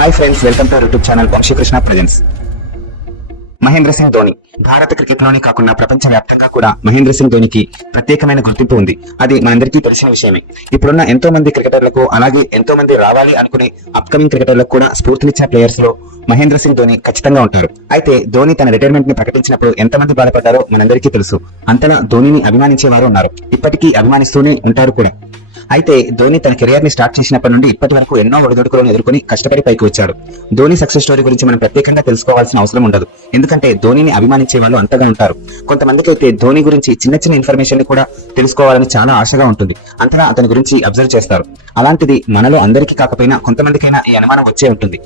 Hi friends, welcome to YouTube channel Vamsikrishna presents. Mahendra Singh Dhoni భారత cricket లోనే కాకుండా ప్రపంచ వ్యాప్తంగా కూడా మహేంద్ర సింగ్ ధోనికి ప్రత్యేకమైన గుర్తింపు ఉంది. అది మనందరికీ తెలిసిన విషయమే. ఇప్పుడున్న ఎంతో మంది క్రికెటర్లకు, అలాగే ఎంతో మంది రావాలి అనుకునే అప్కమింగ్ క్రికెటర్లకు కూడా స్ఫూర్తినిచ్చే ప్లేయర్స్ లో మహేంద్ర సింగ్ ధోని ఖచ్చితంగా ఉంటారు. అయితే ధోని తన రిటైర్మెంట్ ని ప్రకటించినప్పుడు ఎంతమంది బాధపడ్డారో మనందరికీ తెలుసు. అంతలా ధోనిని అభిమానించే వారు ఉన్నారు, ఇప్పటికీ అభిమానిస్తూనే ఉంటారు కూడా. అయితే ధోని తన కెరియర్ ని స్టార్ట్ చేసినప్పటి నుండి ఇప్పటి వరకు ఎన్నో ఒడిదుడుకులను ఎదుర్కొని కష్టపడి పైకి వచ్చాడు. ధోని సక్సెస్ స్టోరీ గురించి మనం ప్రత్యేకంగా తెలుసుకోవాల్సిన అవసరం ఉండదు, ఎందుకంటే ధోనిని అభిమానించే వాళ్ళు అంతగా ఉంటారు. కొంతమందికి అయితే ధోని గురించి చిన్న చిన్న ఇన్ఫర్మేషన్ ని కూడా తెలుసుకోవాలని చాలా ఆశగా ఉంటుంది, అంతగా అతని గురించి అబ్జర్వ్ చేస్తారు. అలాంటిది మనలో అందరికీ కాకపోయినా కొంతమందికైనా ఈ అనుమానం వచ్చే ఉంటుంది.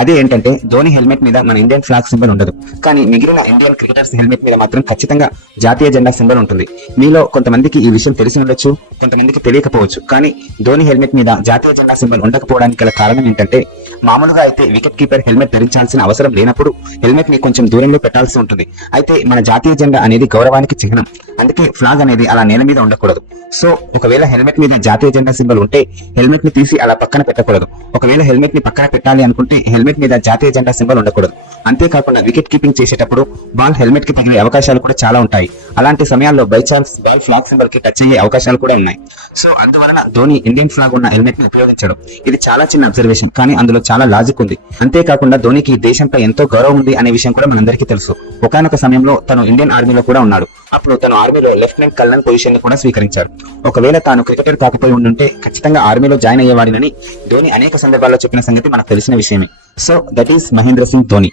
అదే ఏంటంటే ధోని హెల్మెట్ మీద మన ఇండియన్ ఫ్లాగ్ సింబల్ ఉండదు, కానీ మిగిలిన ఇండియన్ క్రికెటర్స్ హెల్మెట్ మీద మాత్రం ఖచ్చితంగా జాతీయ జెండా సింబల్ ఉంటుంది. మీలో కొంతమందికి ఈ విషయం తెలిసి ఉండొచ్చు, కొంతమందికి తెలియకపోవచ్చు. కానీ ధోని హెల్మెట్ మీద జాతీయ జెండా సింబల్ ఉండకపోవడానికి గల కారణం ఏంటంటే, మామూలుగా అయితే వికెట్ కీపర్ హెల్మెట్ ధరించాల్సిన అవసరం లేనప్పుడు హెల్మెట్ ని కొంచెం దూరంలో పెట్టాల్సి ఉంటుంది. అయితే మన జాతీయ జెండా అనేది గౌరవానికి చిహ్నం, అందుకే ఫ్లాగ్ అనేది అలా నేల మీద ఉండకూడదు. సో ఒకవేళ హెల్మెట్ మీద జాతీయ జెండా సింబల్ ఉంటే హెల్మెట్ ని తీసి అలా పక్కన పెట్టకూడదు. ఒకవేళ హెల్మెట్ ని పక్కన పెట్టాలి అనుకుంటే హెల్మెట్ మీద జాతీయ జెండా సింబల్ ఉండకూడదు. అంతేకాకుండా వికెట్ కీపింగ్ చేసేటప్పుడు బాల్ హెల్మెట్ కి తగిలే అవకాశాలు కూడా చాలా ఉంటాయి. అలాంటి సమయాల్లో by chance ball flag symbol కి టచ్ అయ్యే అవకాశాలు కూడా ఉన్నాయి. సో అందువలన ధోని ఇండియన్ ఫ్లాగ్ ఉన్న హెల్మెట్ ని ఉపయోగించడం, ఇది చాలా చిన్న అబ్జర్వేషన్, కానీ అందులో చాలా లాజిక్ ఉంది. అంతేకాకుండా ధోనికి దేశంపై ఎంతో గౌరవం ఉంది అనే విషయం కూడా మనందరికీ తెలుసు. ఒకానొక సమయంలో తను ఇండియన్ ఆర్మీలో కూడా ఉన్నాడు. అప్పుడు తను ఆర్మీలో లెఫ్టినెంట్ కల్నల్ పొజిషన్ ని కూడా స్వీకరించాడు. ఒకవేళ తాను క్రికెటర్ కాకపోయి ఉండుంటే ఖచ్చితంగా ఆర్మీలో జాయిన్ అయ్యేవాడినని ధోని అనేక సందర్భాల్లో చెప్పిన సంగతి మనకు తెలిసిన విషయమే. So that is Mahendra Singh Dhoni.